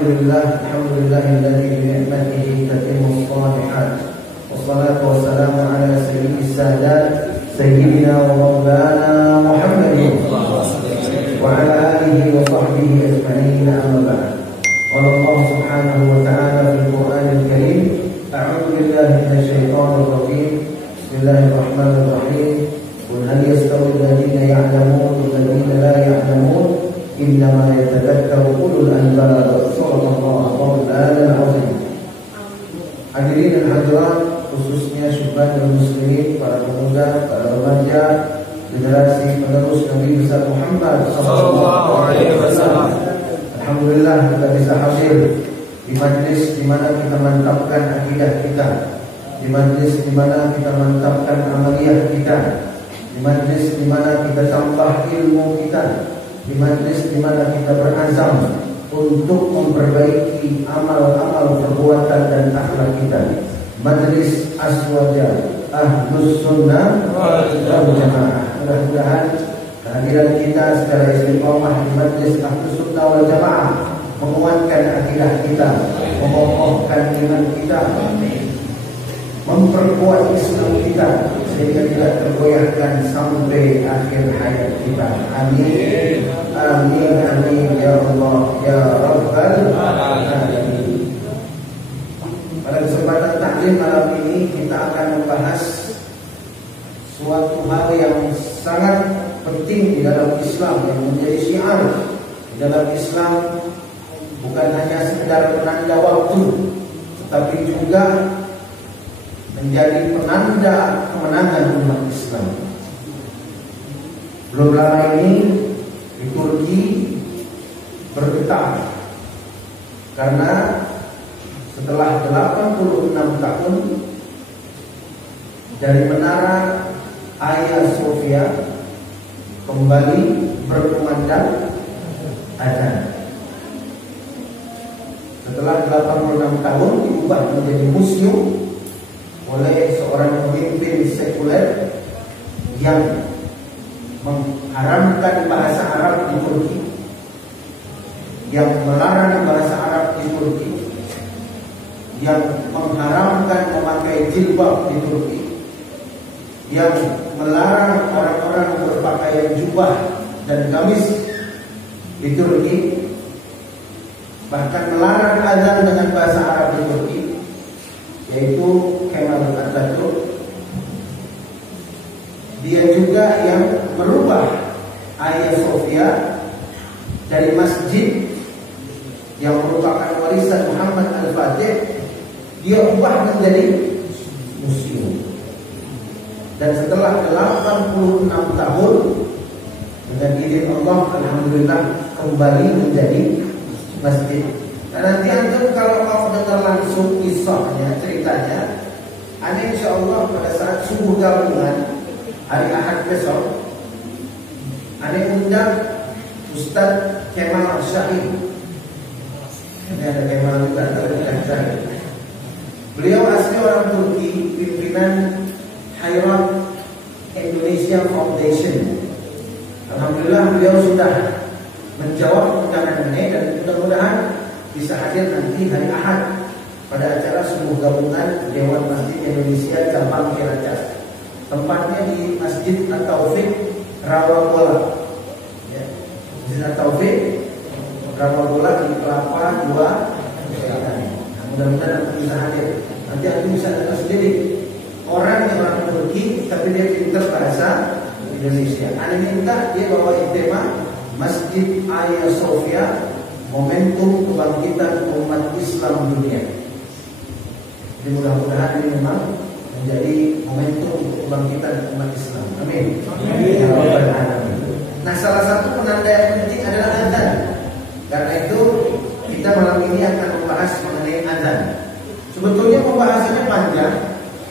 Alhamdulillahilladzi bi ni'matihi tatimmu shalihat. Wassalatu wassalamu ala sayyidis sadat sayyidina wa maulana Muhammadin wa ala alihi wa sahbihi ajma'in, amma ba'd. Qala Allah subhanahu wa ta'ala fil Qur'anil Karim, a'udzu billahi minasy syaithanir rajim. Bismillahirrahmanirrahim. Qul hal yastawi alladziina ya'lamuuna wal ladziina la ya'lamuun innama yatadhakkaru ulul albab. Sallallahu alaihi wasallam. Hadirin dan hadirat, khususnya syuhada dan muslimin, para pemuda, para remaja, generasi penerus Nabi besar Muhammad sallallahu alaihi wasallam. Alhamdulillah kita bisa hadir di majlis di mana kita mantapkan akidah kita, di majlis di mana kita mantapkan amaliyah kita, di majlis di mana kita tambah ilmu kita, di majlis di mana kita berazam untuk memperbaiki amal-amal perbuatan dan akhlak kita. Majlis Aswaja Ahlus Sunnah wal Jamaah. Mudah-mudahan kehadiran kita secara istiqomah di majlis Ahlus Sunnah wal Jamaah menguatkan akidah kita, mengokohkan iman kita, memperkuat Islam kita sehingga tidak tergoyahkan sampai akhir hayat kita. Amin, amin, amin ya Allah ya Rabbal Alamin. Pada kesempatan taklim malam ini kita akan membahas suatu hal yang sangat penting di dalam Islam, yang menjadi syiar di dalam Islam, bukan hanya sekedar penanda waktu, tetapi juga menjadi penanda kemenangan umat Islam. Belum lama ini di Turki bergetar karena setelah 86 tahun dari menara Hagia Sophia kembali berkumandang azan. Setelah 86 tahun diubah menjadi museum oleh seorang pemimpin sekuler yang mengharamkan bahasa Arab di Turki, yang melarang bahasa Arab di Turki, yang mengharamkan memakai jilbab di Turki, yang melarang orang-orang berpakaian jubah dan gamis di Turki, bahkan melarang azan dengan bahasa Arab di Turki, yaitu Kemal Atatürk. Dia juga yang merubah Hagia Sophia dari masjid yang merupakan warisan Muhammad Al-Fatih, dia ubah menjadi museum. Dan setelah 86 tahun dengan izin Allah, alhamdulillah kembali menjadi masjid. Dan nanti antum kalau mau dengar langsung kisahnya, ceritanya, ane insya Allah pada saat subuh gabungan hari Ahad besok, ane undang Ustaz Kemal Syahid. Ini ada Kemal juga, bukan saya. Beliau asli orang Turki, pimpinan Hayrat Indonesia Foundation. Alhamdulillah beliau sudah menjawab undangan ini dan mudah-mudahan bisa hadir nanti hari Ahad pada acara subuh gabungan Dewan Masjid Indonesia cabang Ciracas. Tempatnya di Masjid At-Taufik Rawagola. Ya. Masjid At-Taufik Rawagola di Kelapa 2. Nah, mudah-mudahan nanti bisa hadir. Nanti aku bisa datang sendiri. Orang yang orang Turki tapi dia pintar bahasa Indonesia. Ane minta dia bawa tema Masjid Hagia Sophia, momentum kebangkitan umat Islam dunia. Jadi mudah-mudahan ini memang menjadi momentum kebangkitan umat Islam. Amin. Amin. Nah, salah satu penanda yang penting adalah azan. Karena itu kita malam ini akan membahas mengenai azan. Sebetulnya pembahasannya panjang,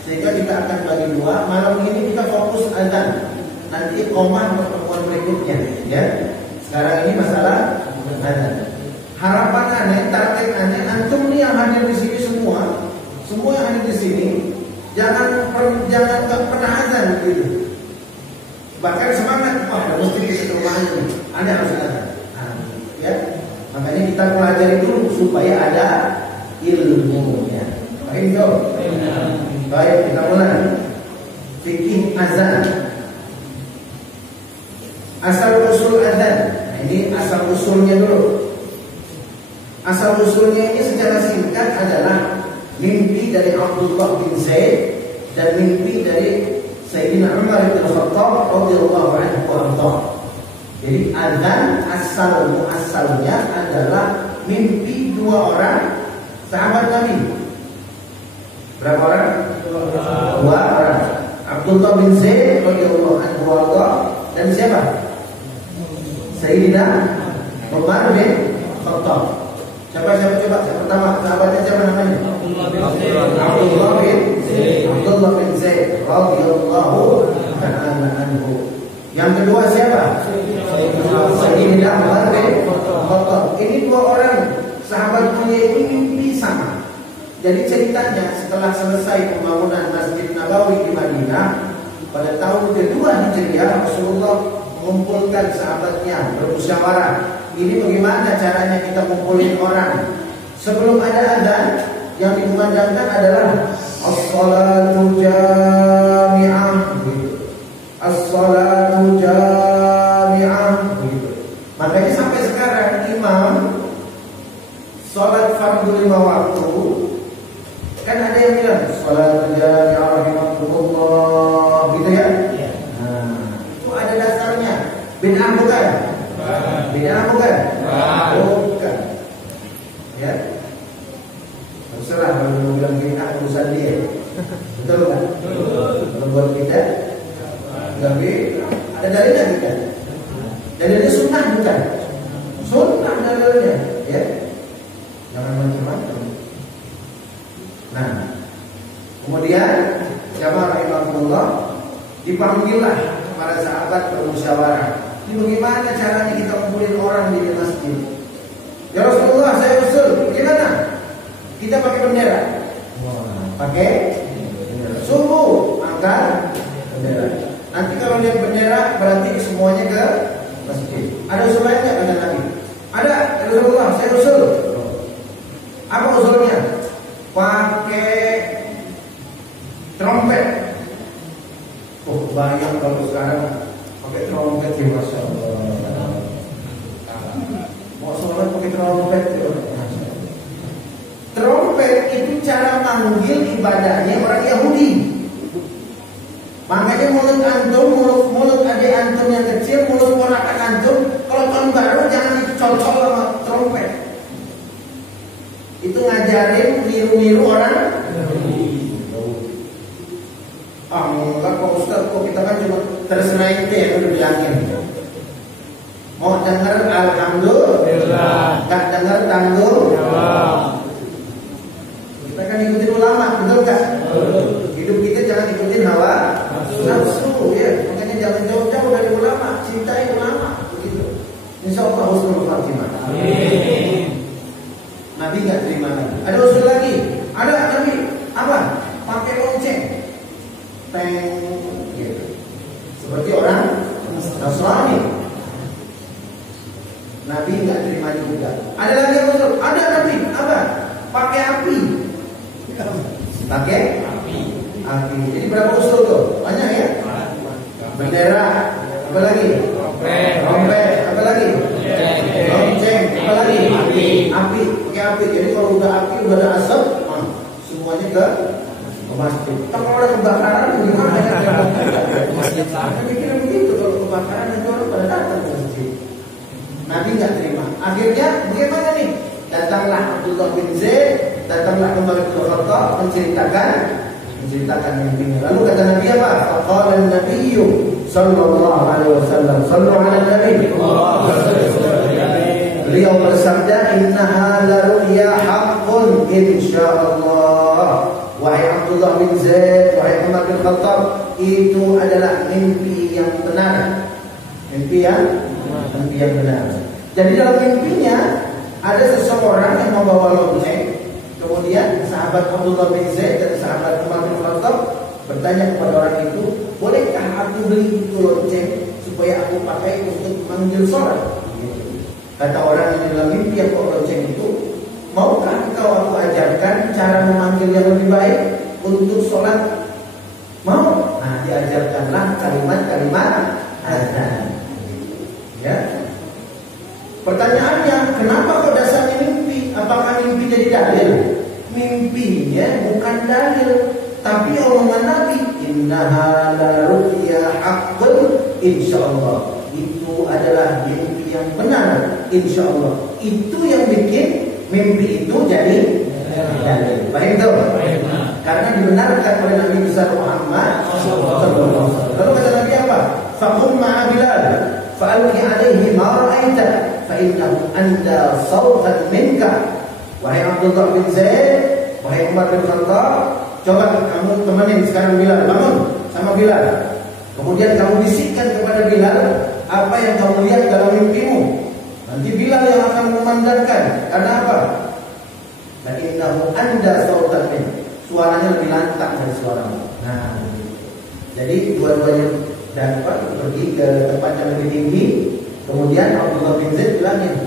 sehingga kita akan bagi dua. Malam ini kita fokus azan. Nanti komah pertemuan berikutnya, ya. Sekarang ini masalah azan. Harapan aneh, target aneh, antum nih yang hadir di sini semua yang hadir di sini, jangan nggak pernah azan gitu. Bahkan semangat, wah ada mesti di rumah ini, Anda harus azan. Nah, ya, makanya kita kita pelajari dulu supaya ada ilmunya. Baik itu. Baik, kita mulai. Fikih azan. Asal usul azan. Nah, ini asal usulnya dulu. Asal usulnya ini secara singkat adalah mimpi dari Abdullah bin Zaid dan mimpi dari Sayyidina Umar bin Khattab radhiyallahu anhu. Jadi azan asalnya adalah mimpi dua orang sahabat Nabi. Berapa orang? Dua orang. Abdullah bin Zaid radhiyallahu anhu dan siapa? Sayyidina Umar bin Khattab. Siapa coba? Pertama sahabatnya siapa namanya? Abdullah bin Zaid radhiyallahu anhu. Yang kedua siapa? Sayyidina Umar bin Khattab. Ini dua orang sahabat mulia ini mimpi sama. Jadi ceritanya setelah selesai pembangunan Masjid Nabawi di Madinah pada tahun kedua Hijriah, Rasulullah mengumpulkan sahabatnya bermusyawarah. Ini bagaimana caranya kita kumpulin orang? Sebelum ada azan, yang dikumandangkan adalah as-salatu jami'ah, as-salatu jami'ah. Makanya sampai sekarang imam salat fardu 5 waktu, kan ada yang bilang salat jami'ah rahimakumullah, gitu ya? Nah, itu ada dasarnya. Bid'ah bukan? Bid'ah bukan? Bukan. Ya. Terserah kalau mau bilang bid'ah urusan dia. Betul kan? Kalau buat kita tapi ada dalilnya tidak? Dalilnya sunnah bukan? Sunnah dalilnya, ya. Jangan macam-macam. Nah, kemudian jamaah rahimahullah dipanggillah para sahabat bermusyawarah. Ini bagaimana caranya kita kumpulin orang di masjid? Ya Rasulullah, saya usul. Bagaimana? Kita pakai bendera. Pakai subuh angkat bendera. Nanti kalau lihat bendera berarti semuanya ke masjid. Ada usulannya kata Nabi? Ada. Ya Rasulullah, saya usul. Apa usulnya? Pakai trompet. Oh, bayang kalau sekarang pakai trompet ya, Masya Allah. Mau sholat pakai trompet ya. Trompet itu cara manggil ibadahnya orang Yahudi. Makanya mulut adik antum yang kecil, mulut ponakan antum, kalau tahun baru jangan dicocol sama trompet. Itu ngajarin niru-niru orang Yahudi. Enggak Pak Ustaz, kok kita kan cuma terserah itu ya udah bilangin. Mau dengar alhamdulillah, enggak dengar tanggung jawab. Kita kan ikutin ulama, betul enggak? Hidup kita jangan ikutin hawa nafsu ya. Makanya jangan jauh-jauh dari ulama, cintai ulama begitu. Insyaallah husnul khatimah. Amin. Nabi enggak terima lagi. Ada usul lagi? Ada Nabi. Apa? Pakai lonceng. Teng gitu. Seperti orang Nasrani. Nabi nggak terima juga. Ada lagi yang usul? Ada Nabi. Apa? Pakai api. Pakai api. Jadi berapa usul tuh? Banyak ya. Bendera. Apa lagi? Trompet. Apa lagi? Lonceng. Apa lagi? Api. Pakai api. Jadi kalau udah api, udah ada asap, semuanya ke masjid. Kalau ada kebakaran gimana? Masjid sana mikir begitu, kalau kebakaran nanti orang pada datang ke masjid. Nabi nggak terima. Akhirnya bagaimana nih? Datanglah Abdullah bin Zaid, datanglah Umar bin Khattab menceritakan mimpinya. Lalu kata Nabi apa? Faqala an-nabiyyu sallallahu alaihi wasallam, sallu ala nabi. Beliau bersabda, innaha la ru'ya haqqun insyaallah. Wahai Abdullah bin Zaid, wahai Umar bin Khattab, itu adalah mimpi yang benar. Mimpi yang benar. Jadi dalam mimpinya ada seseorang yang membawa lonceng. Kemudian sahabat Abdullah bin Zaid dan sahabat Umar bin Khattab bertanya kepada orang itu, bolehkah aku beli itu lonceng supaya aku pakai untuk manggil sholat? Kata orang yang dalam mimpi yang kau lonceng itu, maukah kau aku ajarkan cara memanggil yang lebih baik untuk sholat? Mau? Nah, diajarkanlah kalimat-kalimat azan. Ya. Pertanyaannya, kenapa kau dasarnya mimpi? Apakah mimpi jadi dalil? Mimpinya bukan dalil, tapi omongan Nabi, innaha la ru'ya haqqun insyaallah. Itu adalah mimpi yang benar, insyaallah. Itu yang bikin mimpi itu jadi dalil. Paham tak? Karena dibenarkan oleh Nabi besar Muhammad SAW. Lalu kata Nabi apa? Faqum ma'a Bilal fa'alqi alaihi ma ra'aita fa innahu anda sawtan minka. Wahai Abdullah bin Zaid, wahai Umar bin Khattab, coba kamu temenin sekarang Bilal, bangun sama Bilal. Kemudian kamu bisikkan kepada Bilal apa yang kamu lihat dalam mimpimu. Nanti Bilal yang akan memandangkan. Karena apa? Fa innahu anda sawtan minka. Suaranya lebih lantang dari suaramu. Nah, jadi dua-duanya dapat pergi ke tempat yang lebih tinggi. Kemudian Abdullah bin Zaid bilangnya,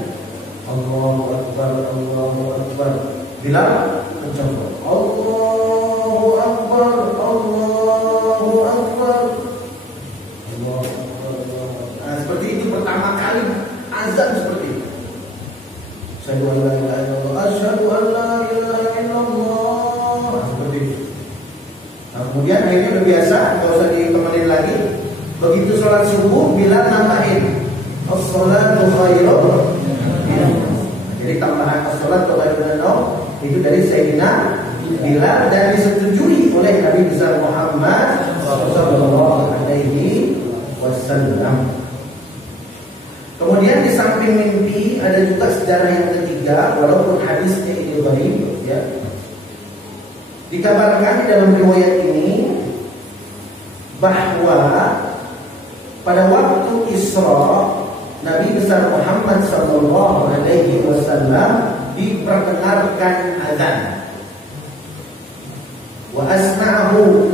Allahu Akbar, Allahu Akbar. Bilal mencoba, Allahu Akbar, Allahu Akbar, Allahu Akbar. Nah, seperti itu pertama kali azan seperti itu. Asyhadu an la ilaha illallah, asyhadu an la ilaha illallah. Seperti itu. Nah, kemudian akhirnya udah biasa, nggak usah ditemenin lagi. Begitu sholat subuh, Bilal nambahin as-sholatu khairun. Jadi tambahan as-sholatu khairun itu dari Sayyidina Bilal dan disetujui oleh Nabi besar Muhammad sallallahu alaihi wasallam. Kemudian di samping mimpi ada juga sejarah yang ketiga, walaupun hadisnya ini gharib, ya. Dikabarkan di dalam riwayat ini bahwa pada waktu Isra, Nabi besar Muhammad sallallahu alaihi wasallam diperdengarkan azan. Wa asma'ahu,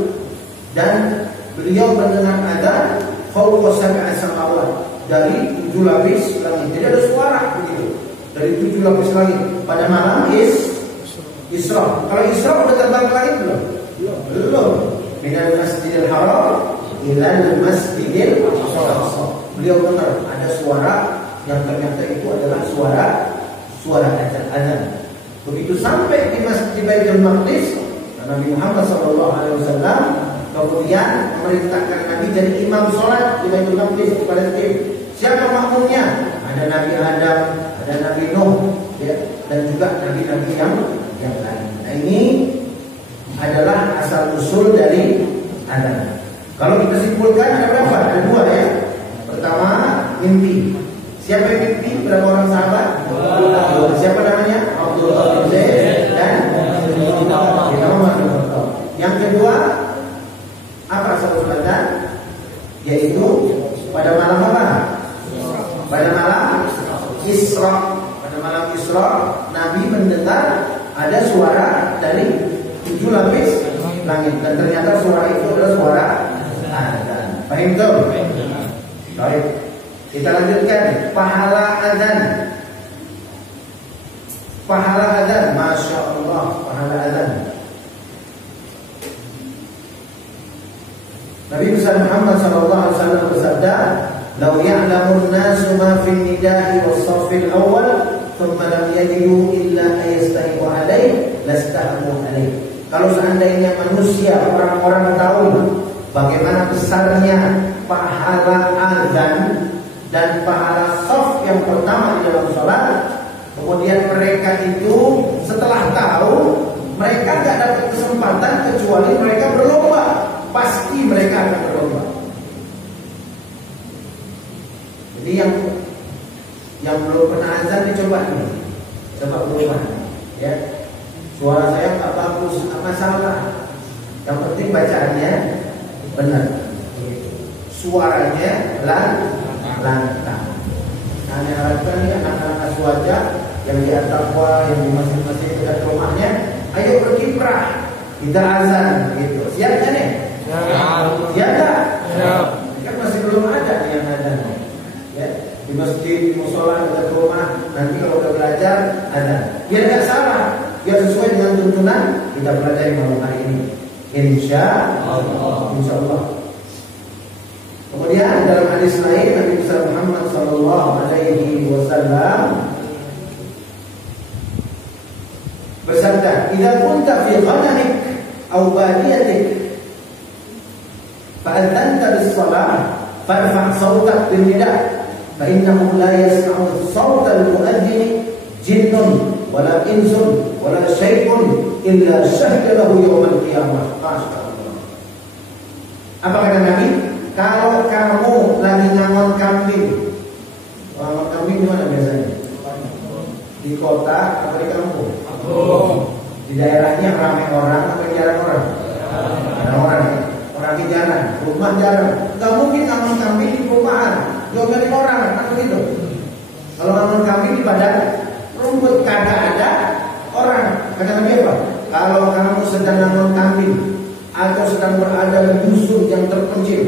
dan beliau mendengar azan fawqa sab'i samawat, dari 7 lapis langit. Jadi ada suara begitu dari 7 lapis langit pada malam Isra. Kalau Isra udah terbang ke langit belum? Belum. Minal Masjidil Haram ilal Masjidil Aqsa. Beliau dengar ada suara yang ternyata itu adalah suara azan. Begitu sampai di Masjid Baitul Maqdis, Nabi Muhammad SAW kemudian memerintahkan Nabi jadi imam sholat di Baitul Maqdis di Palestina. Siapa makmumnya? Ada Nabi Adam, ada Nabi Nuh, ya, dan juga nabi-nabi yang lain. Nah, ini adalah asal usul dari azan. Kalau kita simpulkan ada berapa? Ada 2 ya. Pertama, mimpi. Siapa yang mimpi? Berapa orang sahabat? 2. Siapa namanya? Abdullah bin Zaid dan Umar bin Khattab. Yang kedua, apa asal usul azan? Yaitu pada malam apa? Pada malam Isra. Pada malam Isra, Nabi mendengar ada suara dari 7 lapis langit, dan ternyata suara itu adalah suara azan. Paham tak? Baik. Kita lanjutkan pahala azan. Pahala azan, masya Allah, pahala azan. Nabi besar Muhammad SAW bersabda, "Lau ya'lamun nasu ma fi nida'i was-saffil awwal, thumma lam yajidu illa ayastahiqu alaih, lastahamu alaih." Kalau seandainya manusia, orang-orang tahu bagaimana besarnya pahala azan dan pahala shaf yang pertama di dalam sholat, kemudian mereka itu setelah tahu, mereka nggak dapat kesempatan kecuali mereka berlomba. Pasti mereka akan berlomba. Jadi yang belum pernah azan dicoba ini, coba berubah, ya. Suara saya nggak bagus, nggak masalah. Yang penting bacaannya benar. Suaranya lantang. Nah, saya harapkan nih anak-anak aswaja yang di At-Taqwa, yang di masing-masing dekat rumahnya, ayo berkiprah, kita azan, gitu. Siap kan nih? Siap. Siap. Kan masih belum ada yang azan, ya. di masjid, di musola, dekat rumah. Nanti kalau udah belajar ada. Biar nggak salah, biar sesuai dengan tuntunan kita pelajari malam hari ini. Insya Allah. Insya Allah. Kemudian dalam hadis lain Nabi Muhammad Sallallahu Alaihi Wasallam bersabda, "Idza kunta fi ghanamik aw badiyatik fa adzanta bis-shalah farfa' sawtak bin-nida' fa innahu la yasma'u sawta al-mu'adzin jinnun wala insun wala syai'un illa syahida lahu yawmal qiyamah." Masyaallah. Apa kata Nabi? Kalau kamu lagi ngangon kambing, ngangon kambing di mana biasanya? Di kota atau di kampung? Di daerahnya ramai orang atau jarang orang? Jarang orang. Orangnya jarang, rumah jarang. Gak mungkin ngangon kambing di perumahan. Diomelin orang, kan begitu. Kalau ngangon kambing di padang rumput kagak ada orang. Kata Nabi apa? Kalau kamu sedang ngangon kambing atau sedang berada di dusun yang terpencil,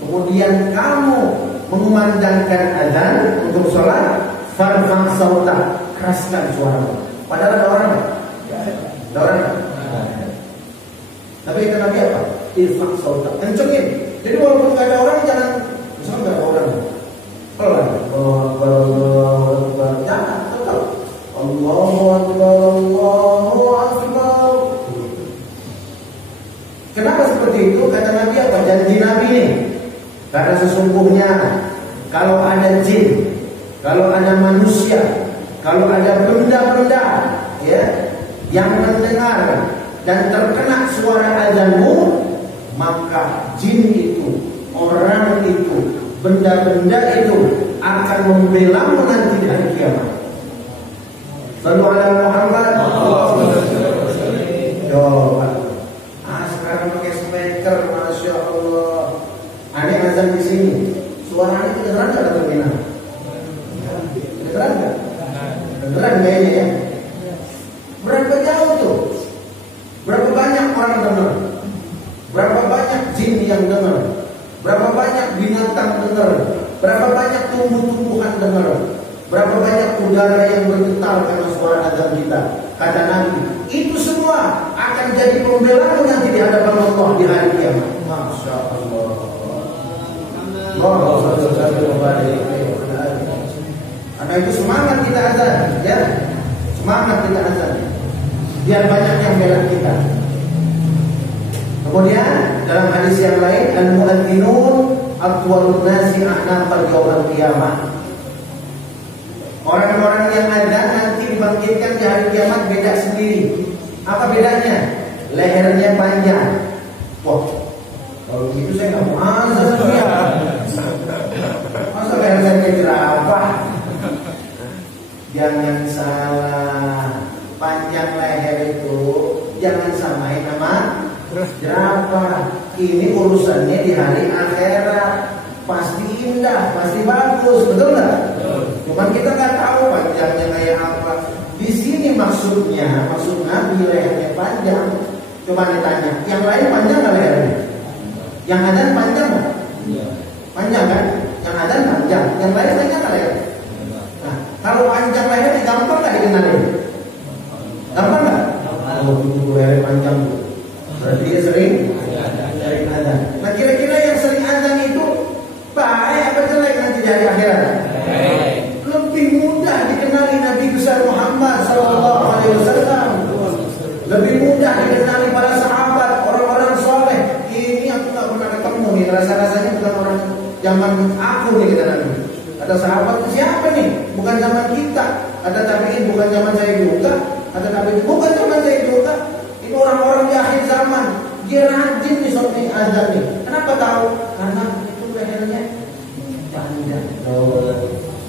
kemudian kamu mengumandangkan azan untuk sholat, farfa' sautak, keraskan suaramu. Padahal ada orang nggak? Ada orang nggak? Tapi kata Nabi apa? Irfa' sautak, kencengin. Jadi walaupun nggak ada orang, jangan misalnya nggak ada orang, pelan. Allahu Akbar, jangan tetap. Allahu Akbar, Allahu Akbar. Kenapa seperti itu? Kata Nabi apa? Janji Nabi nih. Karena sesungguhnya kalau ada jin, kalau ada manusia, kalau ada benda-benda ya yang mendengar dan terkena suara azanmu, maka jin itu, orang itu, benda-benda itu akan membelamu nanti di hari kiamat. Sallu ala Muhammad. Coba. Sekarang pakai speaker, masya Allah. Ada azan di sini, suaranya kedengeran nggak terminal? Kedengeran nggak? Kedengeran kayaknya ya. Berapa jauh tuh? Berapa banyak orang dengar? Berapa banyak jin yang dengar? Berapa banyak binatang dengar? Berapa banyak tumbuh-tumbuhan dengar? Berapa banyak udara yang bergetar karena suara azan kita? Kata Nabi, itu semua akan jadi pembelamu nanti di hadapan Allah di hari kiamat. Masya Allah. Karena itu semangat kita azan, ya, semangat kita azan, biar banyak yang bela kita. Kemudian dalam hadis yang lain, al-mu'adzinun atwalun nasi a'naqal yaumil qiyamah. Orang-orang yang azan nanti dibangkitkan di hari kiamat beda sendiri. Apa bedanya? Lehernya panjang. Wah, kalau begitu saya nggak mau azan ya. Masa leher saya kayak jerapah? Jangan salah, panjang leher itu jangan samain sama jerapah. Ini urusannya di hari akhirat. Pasti indah, pasti bagus, betul nggak? Cuman kita nggak tahu panjangnya kayak apa. Di sini maksud Nabi lehernya panjang. Coba ditanya, yang lain panjang nggak lehernya? Yang ada panjang nggak? Panjang kan? Yang ada panjang, yang lain panjang nggak lehernya? Nah, kalau panjang lehernya gampang nggak dikenalin? Gampang nggak? Oh, itu leher panjang tuh. Berarti dia sering azan. Nah, kira-kira yang sering azan itu baik apa jelek nanti di hari akhirat? Lebih mudah dikenali Nabi besar Muhammad Sallallahu Alaihi Wasallam. Lebih mudah dikenali para sahabat, orang-orang soleh. Ini aku nggak pernah ketemu nih, rasa-rasanya bukan orang zaman aku nih kata Nabi. Kata sahabat, siapa nih? Bukan zaman kita. Kata tabi'in, bukan zaman saya juga. Kata tabi'in, bukan zaman saya juga. Ini orang-orang di akhir zaman. Dia rajin nih soal azan nih. Kenapa tahu? Karena itu lehernya panjang.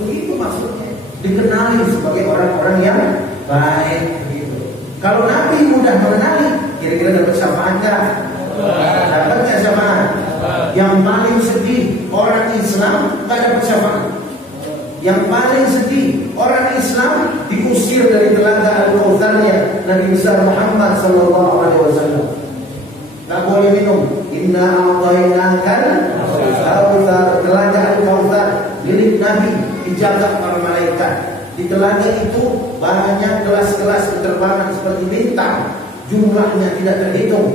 Begitu maksudnya. Dikenali sebagai orang-orang yang baik. Begitu. Kalau Nabi mudah mengenali, kira-kira dapat syafaat nggak? Dapat nggak syafaat? Yang paling sedih orang Islam nggak dapat syafaat. Yang paling sedih orang Islam diusir dari telaga Al-Kautsarnya Nabi besar Muhammad Sallallahu Alaihi Wasallam. Nggak boleh minum. Inna a'tainakal kautsar, telaga Al-Kautsar milik Nabi dijaga para malaikat. Di telaga itu banyak gelas-gelas penerbangan seperti bintang, jumlahnya tidak terhitung.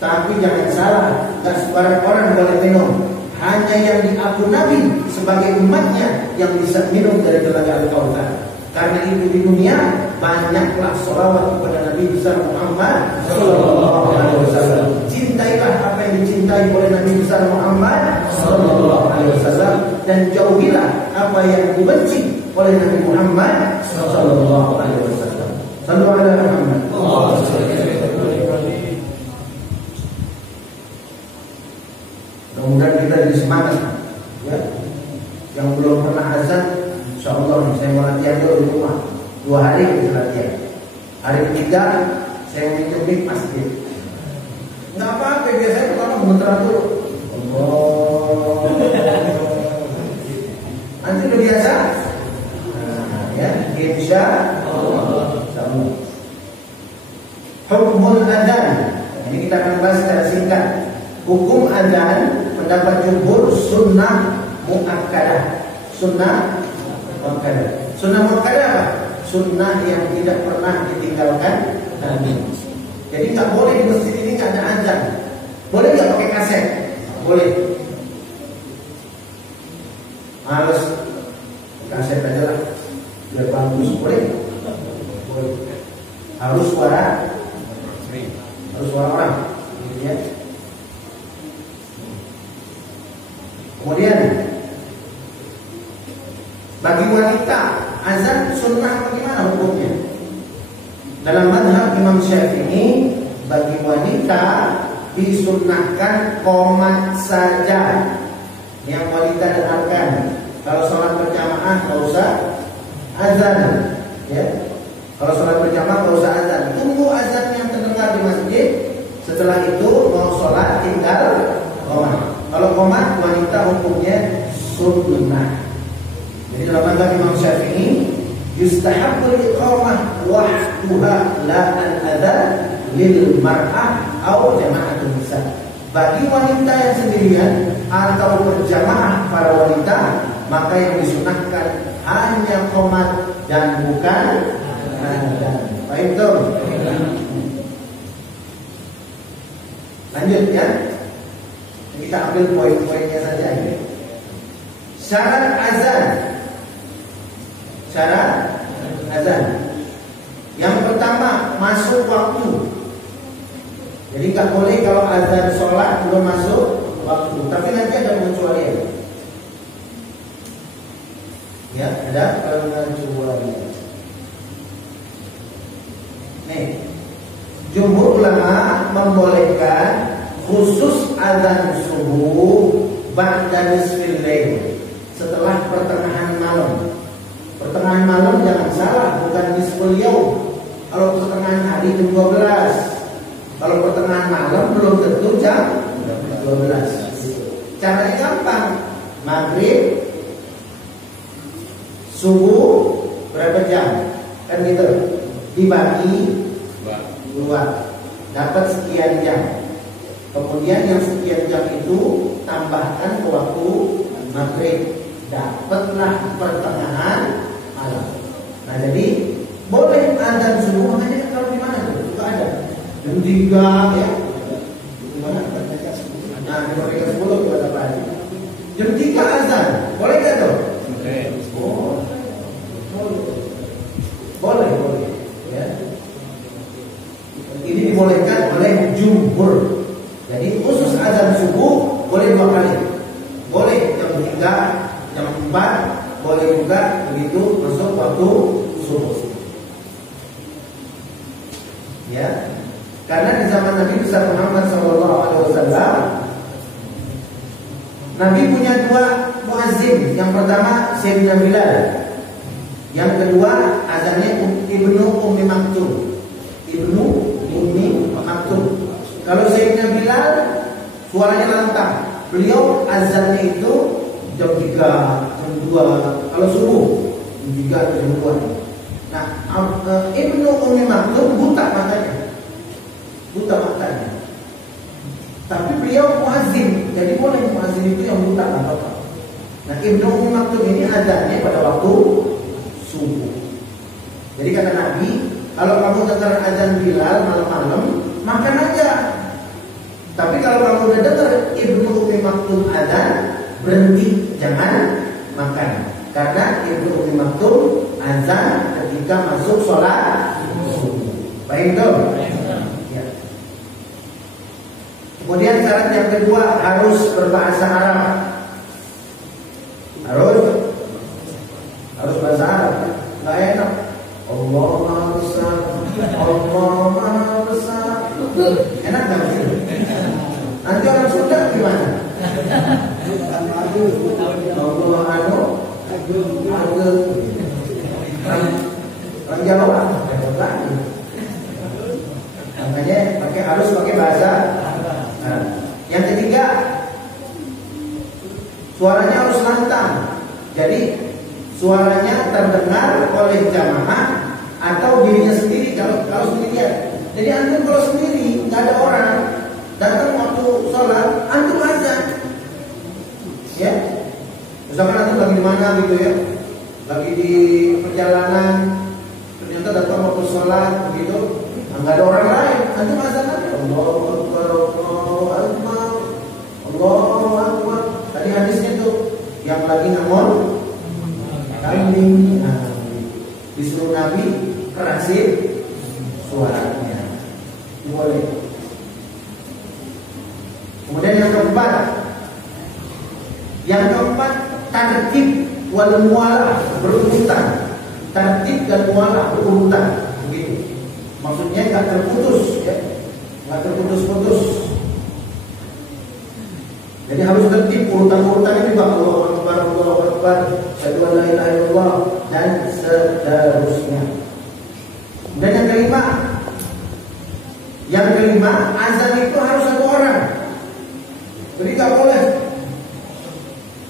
Tapi jangan salah, tak sembarang orang boleh minum. Hanya yang diaku Nabi sebagai umatnya yang bisa minum dari telaga Al-Kautsar. Karena itu di dunia banyaklah sholawat kepada Nabi besar Muhammad Sallallahu Alaihi Wasallam. Cintailah apa yang dicintai oleh Nabi besar Muhammad Sallallahu Alaihi Wasallam dan jauhilah apa yang dibenci oleh Nabi Muhammad Sallallahu Alaihi Wasallam. Sallallahu Alaihi Muhammad. Mudah-mudahan kita jadi semangat, ya. Yang belum pernah azan, insyaallah saya mau latihan dulu di rumah. 2 hari kita latihan. Hari ketiga saya minjem mic masjid. Nggak apa-apa, biasanya pertama gemeteran dulu. Allah. Nanti udah biasa. Nah, ya, insya Allah. Hukum adzan. Ini kita akan bahas secara singkat. Hukum adzan pendapat jumhur sunnah muakkadah. Sunnah muakkadah. Sunnah muakkadah apa? Sunnah yang tidak pernah ditinggalkan Nabi. Jadi nggak boleh di masjid ini nggak ada adzan. Boleh nggak pakai kaset? Boleh. Harus kaset aja lah, biar bagus. Boleh? Boleh. Harus suara orang. Ya. Kemudian bagi wanita azan sunnah bagaimana hukumnya? Dalam mazhab Imam Syafi'i bagi wanita disunnahkan qomat saja yang wanita dengarkan. Kalau sholat berjamaah nggak usah azan, ya. Kalau sholat berjamaah nggak usah azan. Tunggu azan yang terdengar di masjid. Setelah itu mau sholat tinggal qomat. Kalau qomat wanita hukumnya sunnah. Jadi dalam mazhab Imam Syafi'i yustahabbul iqamah wahduha la al-adzan lil mar'ah aw jama'atun nisa. Bagi wanita yang sendirian atau berjamaah para wanita, maka yang disunahkan hanya qomat dan bukan adzan. Baik tuh. Lanjut ya. Kita ambil poin-poinnya saja ini. Syarat azan. Syarat azan. Yang pertama masuk waktu. Jadi nggak boleh kalau azan sholat belum masuk waktu. Tapi nanti ada pengecualian. Ya, ada pengecualian. Nih, jumhur ulama membolehkan khusus azan subuh ba'da nisfil lail, setelah pertengahan malam. Pertengahan malam jangan salah, bukan nisful yaum. Kalau pertengahan hari jam 12. Kalau pertengahan malam belum tentu jam 12. Caranya gampang. Maghrib, subuh berapa jam? Kan gitu. Dibagi 2, dapat sekian jam. Kemudian yang sekian jam itu tambahkan ke waktu maghrib, dapatlah pertengahan malam. Nah jadi boleh azan subuh, makanya kalau di mana tuh juga ada jam 3 ya. Di mana? Nah di Merdeka 10 juga ada lagi. Jam 3 azan, boleh nggak tuh? Oh, boleh. Ya. Ini dibolehkan oleh jumhur. Jadi khusus azan subuh boleh 2 kali. Boleh jam 3, jam 4, boleh juga begitu masuk waktu subuh. Ya. Karena di zaman Nabi besar Muhammad SAW, Nabi punya 2 muazzin. Yang pertama Sayyidina Bilal. Yang kedua azannya Ibnu Ummi Maktum. Ibnu Ummi Maktum. Kalau Sayyidina Bilal suaranya lantang. Beliau azannya itu jam 3, jam 2. Kalau subuh jam 3 atau jam 2. Nah, Ibnu Ummi Maktum buta matanya. Tapi beliau muazzin. Jadi boleh muazzin itu yang buta apa-apa. Nah, Ibnu Ummi Maktum ini azannya pada waktu subuh. Jadi kata Nabi, kalau kamu dengar azan Bilal malam-malam, makan aja. Tapi kalau kamu udah dengar Ibnu Ummi Maktum azan, berhenti, jangan makan. Karena Ibnu Ummi Maktum azan ketika masuk sholat subuh. Baik dong. Ya. Kemudian syarat yang kedua harus berbahasa Arab. Harus bahasa Arab. Nggak enak. Allah Maha Besar, Allah Maha Besar. Enak nggak sih? Nanti orang Sunda gimana? Allah anu, orang Jawa, makanya harus pakai bahasa. Nah, yang ketiga, suaranya harus lantang. Jadi suaranya terdengar oleh jamaah atau dirinya sendiri kalau sendirian. Jadi antum kalau sendiri nggak ada orang datang waktu sholat, antum azan. Ya, misalkan antum lagi di mana gitu ya, lagi di perjalanan, ternyata datang waktu sholat begitu, nggak ada orang lain, antum azan aja. Allahu Akbar, Allahu Akbar, Allahu Akbar. Tadi hadisnya tuh yang lagi ngamon kambing, disuruh Nabi kerasin suaranya, boleh. Kemudian yang keempat tartib wal mualah, berurutan. Tartib dan mualah berurutan, begitu. Maksudnya nggak terputus, ya, nggak terputus-putus. Jadi harus tertib urutan-urutannya juga. Allahu Akbar, Allahu Akbar, asyhadu an la ilaha illallah, dan seterusnya. Dan yang kelima, azan itu harus satu orang. Jadi nggak boleh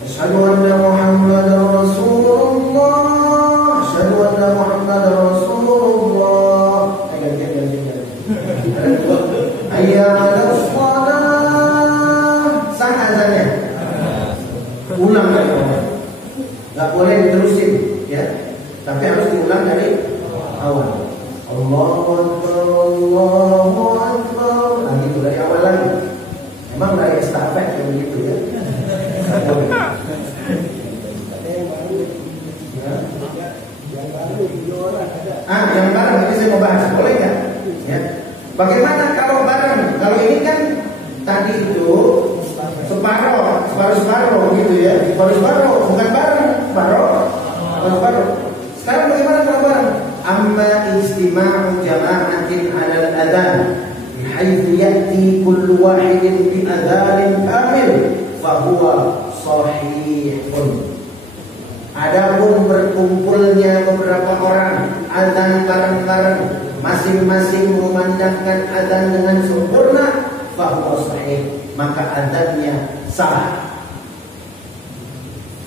asyhadu anna Muhammadar Rasulullah, asyhadu anna Muhammadar Rasulullah. Hayya 'alas shalah. Sah azannya. Ulang lagi. Nggak boleh diterusin, ya. Tapi harus diulang dari awal. Allahu Akbar, Allahu Akbar. Nah, itu dari awal lagi. Memang dari estafet yang begitu, ya. Yang bareng ini saya mau bahas, boleh nggak? Ya. Bagaimana kalau bareng? Kalau ini kan tadi itu separuh gitu ya, separuh, bukan bareng, separuh. Sekarang bagaimana kalau bareng? Amma istima'u jama'atin 'alal adzan bihaitsu ya'ti kullu wahidin bi adzanin kamil fa huwa shahihun. Adapun berkumpulnya beberapa orang azan bareng-bareng, masing-masing memandangkan azan dengan sempurna, fa huwa sahih, maka azannya sah.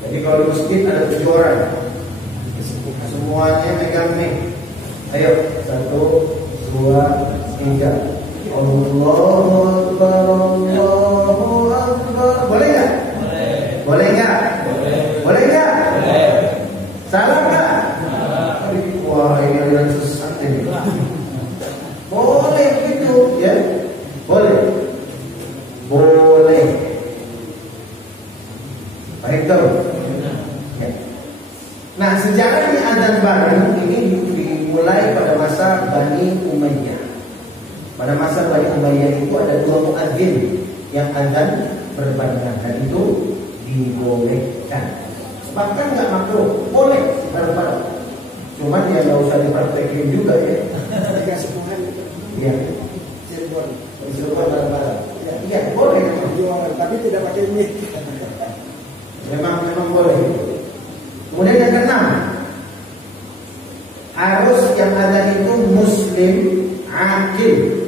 Jadi kalau di masjid ada 7 orang, semuanya megang mic. Ayo, 1, 2, 3. Allahu Akbar, Allahu Akbar. Boleh nggak? Boleh nggak? Boleh nggak? Salah nggak? Wah, ini aliran sesat ini. Boleh gitu, ya? Boleh. Baik dong. Nah, sejarahnya azan bareng ini dimulai pada masa Bani Umayyah. Pada masa Bani Umayyah itu ada 2 muadzin yang azan berbarengan, dan itu dibolehkan. Bahkan nggak makruh, boleh bareng-bareng. Cuman ya nggak usah dipraktekin juga, ya. Iya. Cirebon bareng-bareng. Iya, boleh. Tapi tidak pakai mic. Memang boleh. Kemudian yang keenam, harus yang azan itu muslim akil.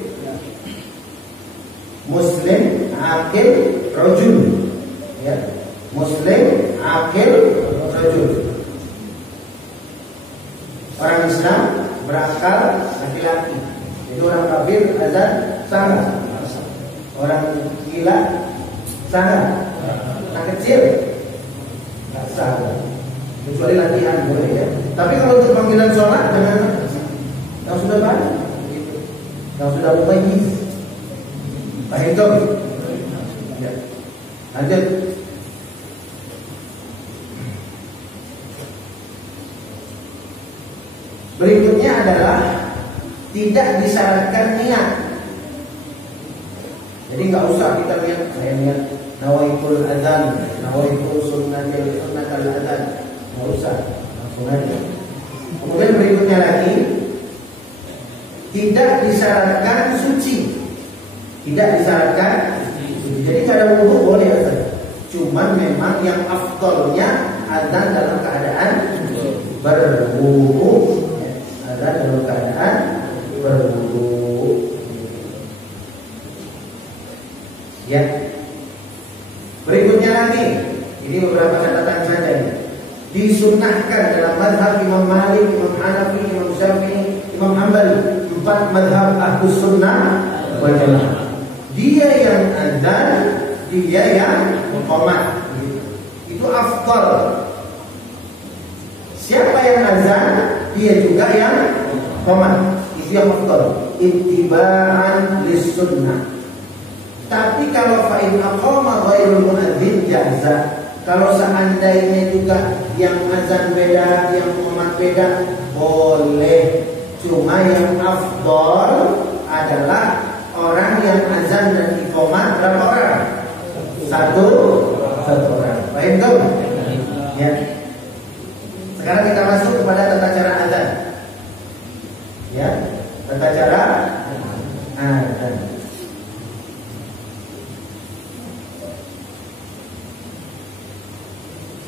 Muslim akil rajul, ya. Muslim akil rajul. Orang Islam berakal laki-laki. Itu orang kafir azan salah. Orang gila salah. Anak kecil Sah. Kecuali latihan boleh ya. Tapi kalau untuk panggilan sholat jangan yang sudah banyak, yang sudah mumayyiz. Paham itu? Ya. Lanjut. Berikutnya adalah tidak disyaratkan niat. Jadi nggak usah kita lihat saya niat nawaitul adzan, nawaitul sunnatul adzan, nggak usah, langsung aja. Kemudian berikutnya lagi tidak disyaratkan suci, tidak disyaratkan suci. Jadi nggak ada wudu boleh ya. Cuman memang yang afdolnya adzan dalam keadaan berwudu. Dalam keadaan berwudu. Ya. Berikutnya lagi, ini beberapa catatan saja nih. Disunnahkan dalam mazhab Imam Malik, Imam Hanafi, Imam Syafi'i, Imam Hambali, 4 mazhab Ahlus Sunnah wal Jamaah. Dia yang adzan, dia yang qomat. Itu afdal. Siapa yang azan, dia juga yang qomat. Itu yang afdal. Ittiba'an lis-sunnah. Tapi kalau fa'in aqama ghairul muadzin jaza. Kalau seandainya juga yang azan beda, yang qomat beda, boleh. Cuma yang afdal adalah orang yang azan dan iqamah berapa orang? Satu orang. Paham tuh? Ya. Sekarang kita masuk kepada tata cara azan. Ya, tata cara azan.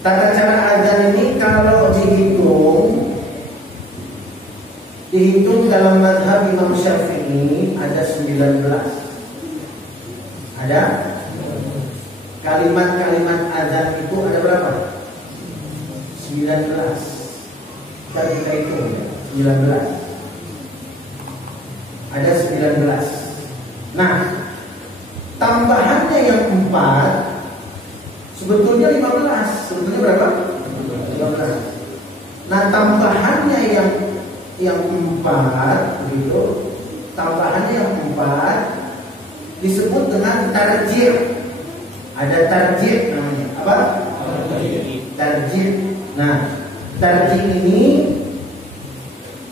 Tata cara azan ini kalau dihitung dalam mazhab Imam Syafi'i ada 19. Ada kalimat-kalimat azan itu ada berapa? 19. Kita hitung ya, 19. Ada 19. Nah, tambahannya yang 4 sebetulnya 15. Sebetulnya berapa? 15. Nah, tambahannya yang 4 begitu. Tambahannya yang 4 disebut dengan tarjih. Ada tarjih namanya. Apa? Tarjih. Nah, tarjih ini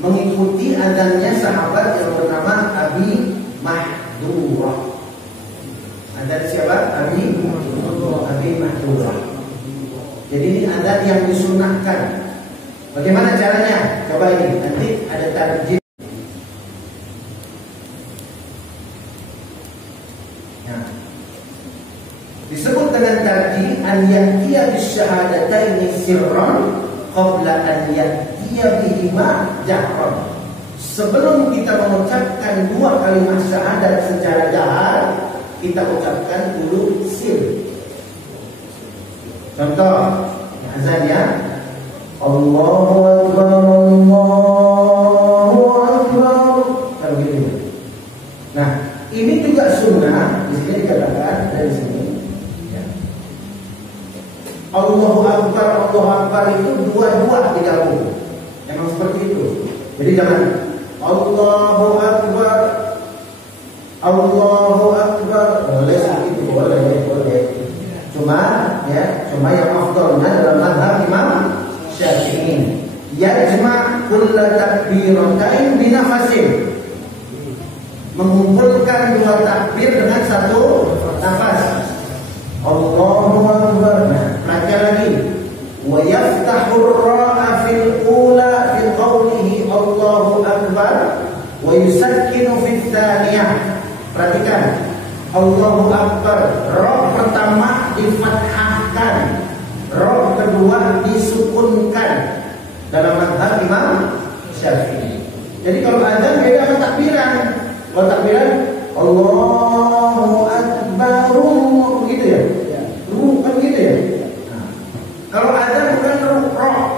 mengikuti azannya sahabat yang bernama Abi Mahdurah. Azan siapa? Abi Mahdurah. Jadi ini azan yang disunnahkan. Bagaimana caranya? Coba ini, nanti ada tarjih. Nah, disebut dengan tarjih an yahtiya bisyahadataini sirran qabla an yahtiya bihima jahran. Sebelum kita mengucapkan 2 kalimat syahadat secara jahar, kita ucapkan dulu sir. Contoh azan ya, Allahu Akbar, Allahu Akbar. Kalau gitu. Nah, ini juga sunnah. Di sini dikatakan dari sini. Ya. Allahu Akbar itu dua-dua digabung. Memang seperti itu. Jadi jangan Allahu Akbar, Allahu Akbar. Boleh seperti itu, boleh. Cuma yang afdalnya dalam mazhab Imam Syafi'i yajma' kulla takbiratain binafasin. Mengumpulkan 2 takbir dengan 1 nafas. Allahu Akbar. Nah, baca lagi. Wa yaftahu ar-ra'a fil ula fi qawlihi Allahu Akbar wa yusakkinu fi tsaniyah. Perhatikan. Allahu Akbar, roh pertama difathahkan, roh kedua disukunkan dalam mazhab Imam Syafi'i. Jadi kalau azan beda sama takbiran. Kalau takbiran Allahu Akbar gitu ya. Kan gitu ya. Nah, kalau azan bukan roh.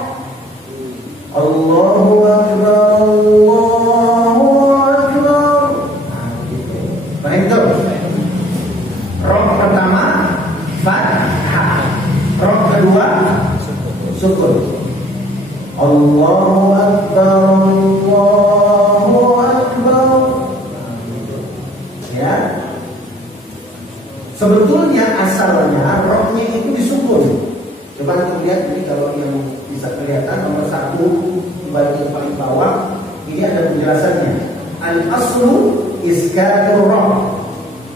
Allahu Akbar, Allahu Akbar. Nah, gitu. Paham tuh? Roh pertama fathah, roh kedua Allahu Akbar, Allahu Akbar. Ya. Sebetulnya asalnya rohnya itu disukun. Coba kita lihat ini kalau yang bisa kelihatan nomor 1 di bagian paling bawah ini ada penjelasannya. Al aslu iskanur roh.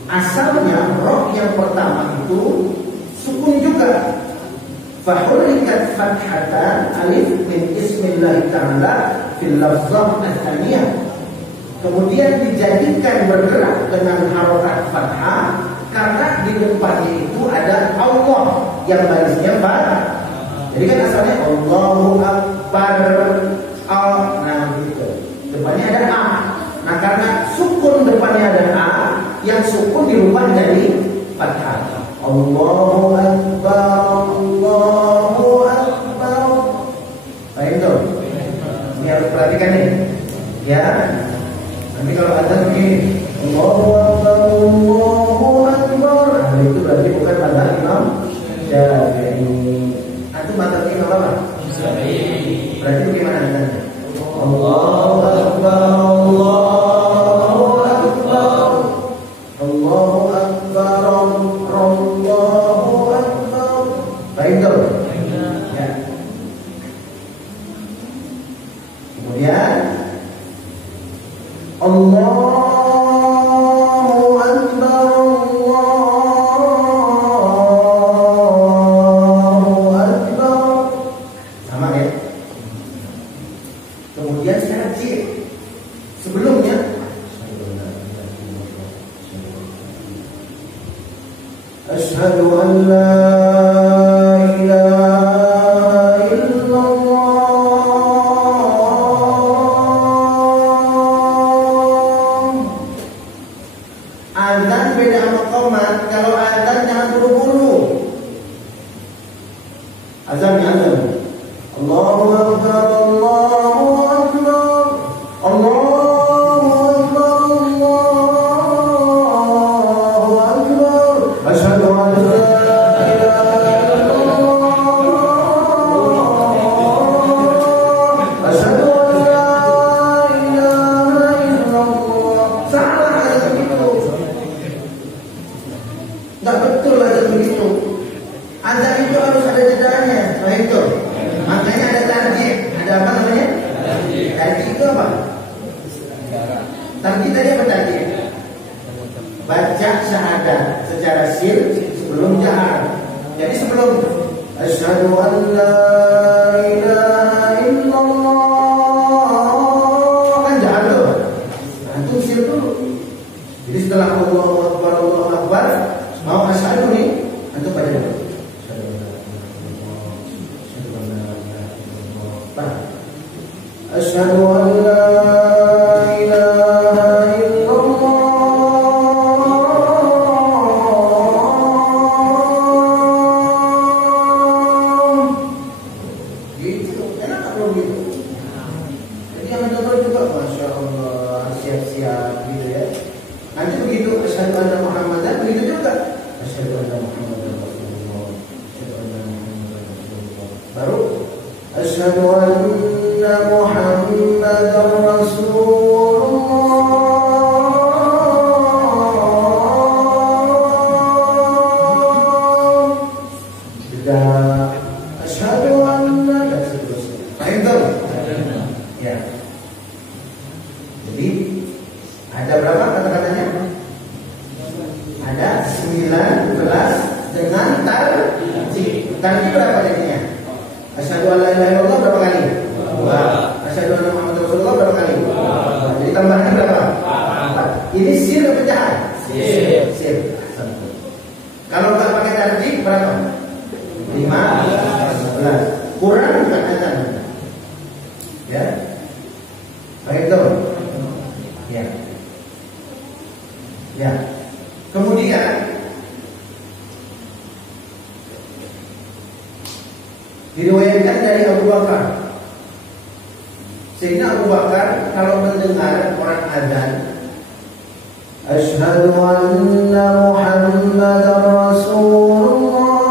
Asalnya roh yang pertama itu sukun juga. Fahurikat fathatan alif min ismillah ta'ala fil lafzah al-thaniyah. Kemudian dijadikan bergerak dengan harokat fathah karena di depannya itu ada Allah yang barisnya fathah. Jadi kan asalnya Allahu Akbar. Nah gitu. Depannya ada A. Nah karena sukun depannya ada A, yang sukun dirubah dari fathah. Allahu Akbar, Allahu Akbar. Baik tuh. Ini harus perhatikan nih. Ya. Nanti kalau ada begini, Allahu Akbar, Allahu Akbar. Nah, itu berarti bukan mazhab Imam Syafi'i. Itu mazhab Imam apa? Syafi'i. Berarti bagaimana adanya? Allahu Akbar, Allahu Akbar. Allahu Akbar, Allahu Akbar. Baik tuh. Ya. Kemudian Allahu Akbar, Allahu Akbar. Sama ya. Kemudian sekarang cik. Sebelumnya Asyhadu an la ilaha illallah. Azan beda sama qomat. Kalau azan jangan buru-buru. Azannya azan. Allahu Akbar, Allahu Akbar. Allahu Akbar, Allahu Akbar. Asyhadu an la ilaha illallah. Asyhadu an la ilaha illallah. Salah ada begitu. Enggak betul ada begitu. Azan itu harus ada jedanya. Nah itu. Makanya ada tarjih. Ada apa namanya? Tarjih itu apa? Tarjih tadi apa tarjih? Baca syahadat secara sir sebelum jahar. Jadi sebelum asyhadu an la ilaha illallah kan jahar tuh. Nah, itu sir dulu. Jadi setelah Allahu Akbar, mau asyhadu nih, antum baca dulu. Asyhadu an la ilaha illallah. Gitu, enak kalau gitu. Jadi yang dengar juga, masya Allah, siap-siap gitu ya. Nanti begitu asyhadu anna Muhammadan, begitu juga. Asyhadu anna Muhammadan Rasulullah. Asyhadu anna Muhammadan Rasulullah. Baru asyhadu anna Muhammadan Rasulullah. Sudah asyhadu anna dan seterusnya. Paham tak? Ya. Jadi ada berapa kata-katanya? Ada 19 dengan tarjih. Tarjih berapa jadinya? Asyhadu an la ilaha illallah berapa kali? 2. Asyhadu anna Muhammadar Rasulullah berapa kali? 2. Jadi tambahannya berapa? 4. Ini sir atau pecahan? Sir. Kalau nggak pakai tarjih berapa? 15. Kurang bukan azan. Ya. Baik tuh. Ya. Ya. Kemudian diriwayatkan dari Abu Bakar. Sehingga Abu Bakar kalau mendengar orang azan, asyhadu anna Muhammadar Rasulullah.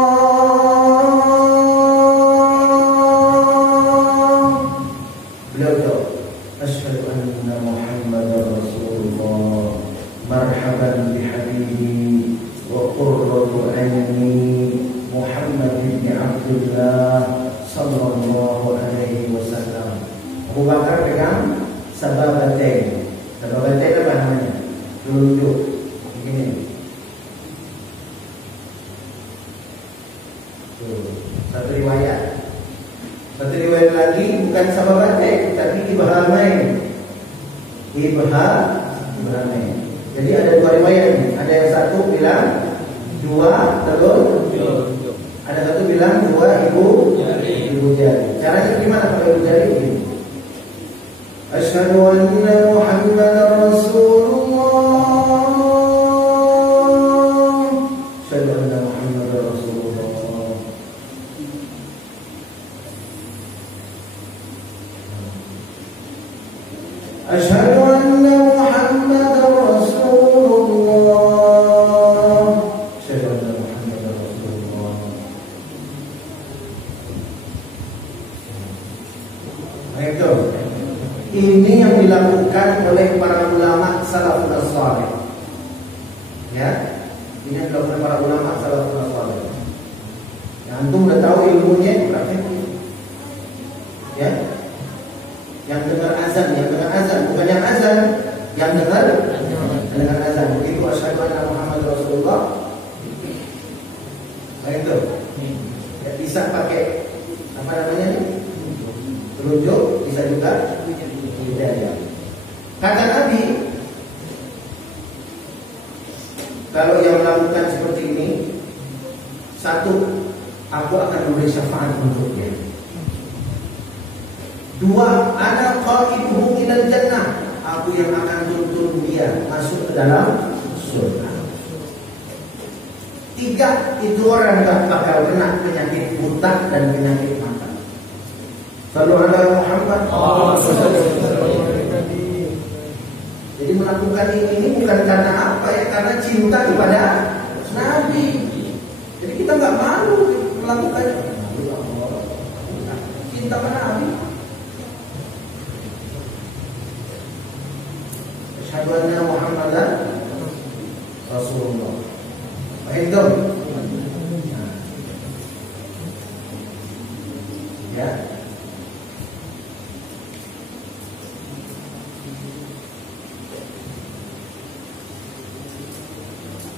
Rasulillah sallallahu alaihi wasallam. Abu Bakar pegang sababatain. Sababatain apa namanya? Duduk begini. Satu riwayat. Satu riwayat lagi bukan sababatain tapi ibhamain. Ibhamain. Jadi ada dua riwayat nih. Ada yang satu bilang dua telur. Ada satu bilang dua ibu jari. Caranya gimana kalau ibu jari ini? Asyhadu anna Muhammadar Rasulullah. Asyhadu anna Muhammadar Rasulullah. Asyhadu anna Muhammadar Rasulullah. Asyhadu anna Muhammadar Rasulullah. Itu. Ini yang dilakukan oleh para ulama salafus saleh. Ya. Ini yang dilakukan para ulama salafus saleh. Ya, antum udah tahu ilmunya praktek. Ya. Yang dengar azan, bukan yang azan, yang dengar azan. Begitu asyhadu anna Muhammad Rasulullah. Nah itu. Ya, bisa pakai apa namanya nih? Telunjuk, bisa juga hidayah. Kata Nabi, kalau yang melakukan seperti ini, satu, aku akan memberi syafaat untuknya. Dua, ana qaiduhu ilal jannah, aku yang akan tuntun dia masuk ke dalam surga. Tiga, itu orang gak bakal kena penyakit buta dan penyakit mata. Sallallahu alaihi Muhammad. Jadi melakukan ini bukan karena apa ya, karena cinta kepada Nabi. Jadi kita nggak malu melakukan cinta kepada Nabi. Asyhadu anna Muhammadan Rasulullah. Itu. Ya.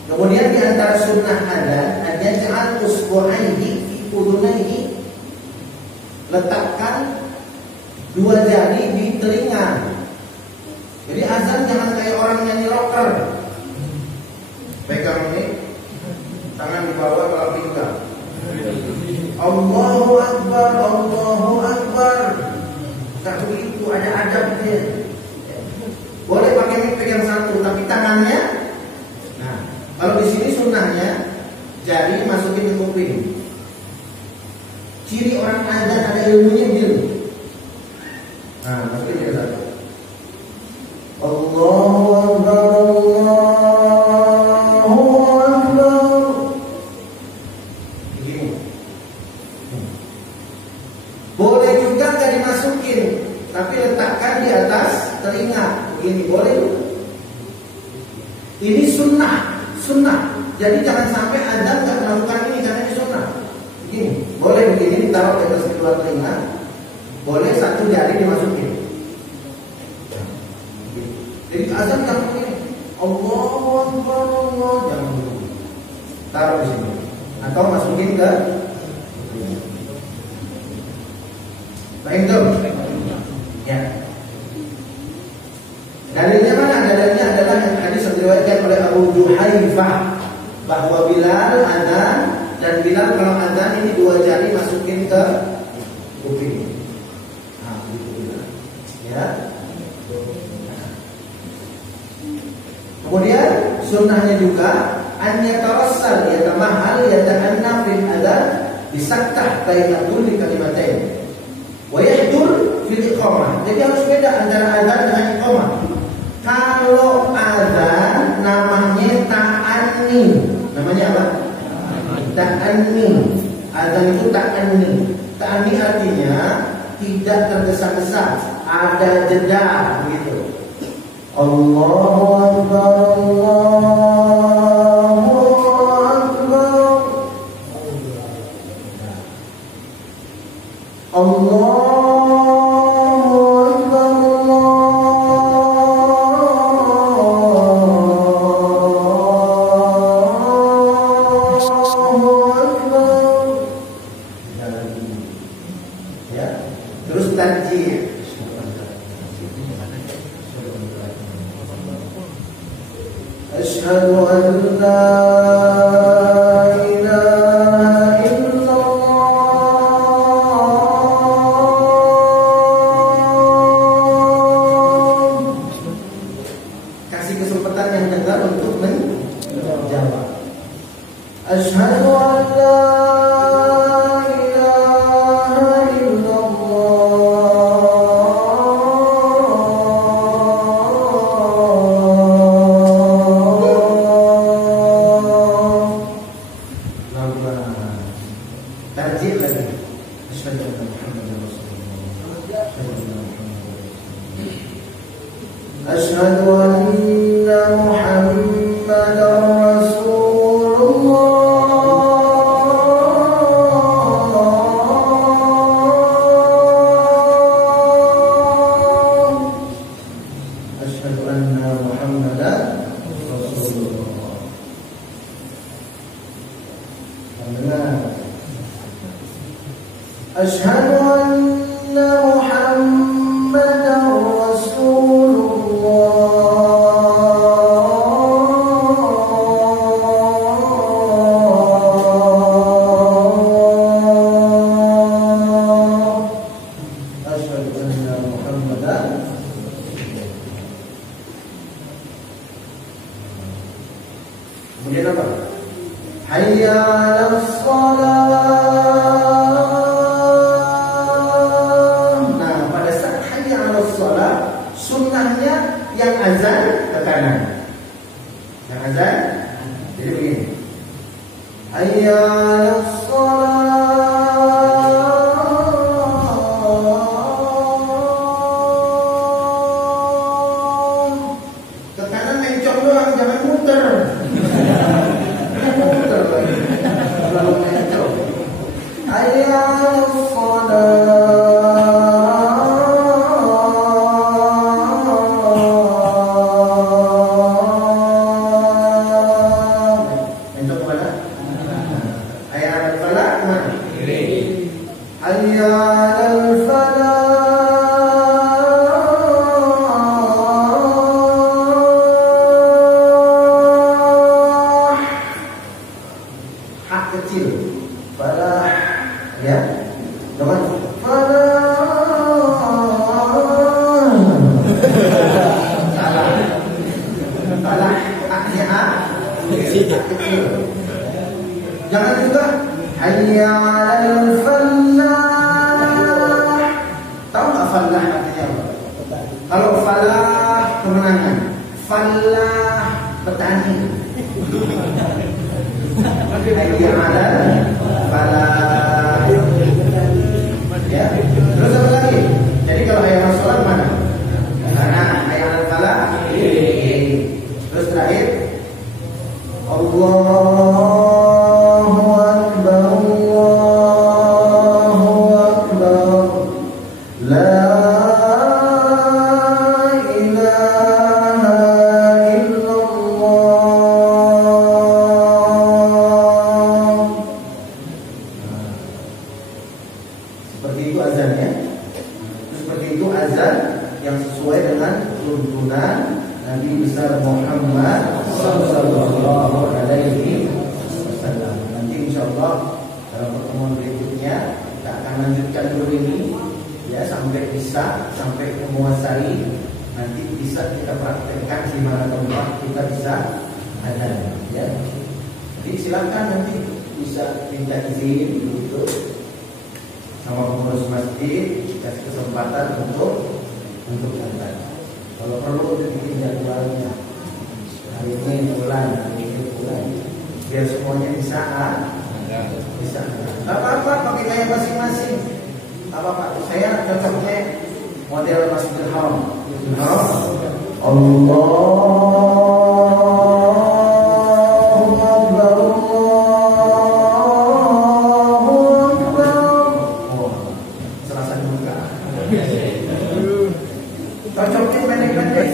Kemudian di antara sunnah ada jangan usbu'aihi fi udunaihi, letakkan dua jari di telinga. Jadi azan jangan kayak orang nyanyi rocker. Pegang ini, tangan di bawah kalau pinggang. Allahu Akbar, Allahu Akbar. Tak begitu, ada adabnya. Boleh pakai mic pegang satu, tapi tangannya. Nah, kalau di sini sunnahnya jari masukin ke kuping. Ciri orang azan ada ilmunya gitu. Nah, masukin ke satu. Allahu Akbar, Allahu Akbar. Begini. Boleh juga nggak dimasukin, tapi letakkan di atas telinga. Begini boleh. Ini sunnah. Jadi jangan sampai azan nggak melakukan ini karena ini sunnah. Begini, boleh begini ditaruh di atas kedua telinga. Boleh satu jari dimasukin. Jadi azan jangan begini. Allahu Akbar, Allah, jangan begini. Taruh di sini. Atau masukin ke. Baik tuh. Ya. Dalilnya mana? Dalilnya adalah hadis yang diriwayatkan oleh Abu Juhaifah bahwa Bilal azan, dan Bilal kalau azan ini dua jari masukin ke kuping. Nah, gitu Bilal. Ya. Kemudian sunnahnya juga an yatarassal, yatamahal, yata'anna fil adzan bisaktah baina kulli kalimatain wa yahdur fil iqamah. Jadi harus beda antara azan dengan iqamah. Kalau azan namanya ta'anni. Namanya apa? Ta'anni. Azan itu ta'anni. Ta'anni artinya tidak tergesa-gesa, ada jeda begitu. Allahu Akbar, Allahu Akbar. Asyhadu an la ilaha illallah. Kasih kesempatan yang dengar untuk menjawab. Asyhadu an la Asyhadu anna Muhammadar Rasulullah. Asyhadu anna Muhammadar Rasulullah. Benar. Asyhadu anna Muhammadar kemudian apa? Hayya 'alas shalah. Nah, pada saat hayya 'alas shalah, sunnahnya yang azan ke kanan. Yang azan jadi begini. Hayya 'alas shalah. Ke kanan mencong doang, jangan muter. Kecil, falah, ya, dengan falah, salah, haknya kecil. Jangan juga hayya 'alal falah. Tahu nggak falah artinya apa? Kalau falah kemenangan, falah petani. Hayya 'alal falah. Ya. Terus apa lagi? Jadi kalau hayya 'alas shalah mana? Kanan. Hayya 'alal falah. Terus terakhir Allahu akbar, Allahu akbar. La seperti itu azannya. Seperti itu azan yang sesuai dengan tuntunan Nabi besar Muhammad sallallahu alaihi wasallam. Nanti insyaallah dalam pertemuan berikutnya kita akan lanjutkan dulu ini ya sampai menguasai. Nanti bisa kita praktekkan di mana tempat kita bisa azan ya. Jadi silakan nanti bisa minta izin gitu sama pengurus masjid, kasih kesempatan untuk azan. Kalau perlu bikin jadwalnya. Hari ini bulan, biar semuanya bisa. Gak apa-apa pakai gaya masing-masing. Gak apa-apa. Saya cocoknya model Masjidil Haram. Cocoknya pendek-pendek.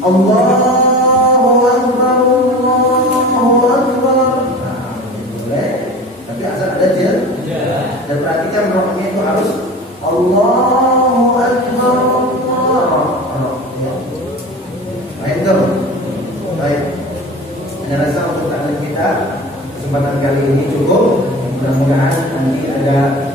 Allahu Akbar, Allahu Akbar. Nah, boleh. Tapi asal ada dia. Dan perhatikan rokoknya itu harus Allahu Akbar, Allah. Ya. Baik, baik. kita kesempatan kali ini cukup. Mudah-mudahan nanti ada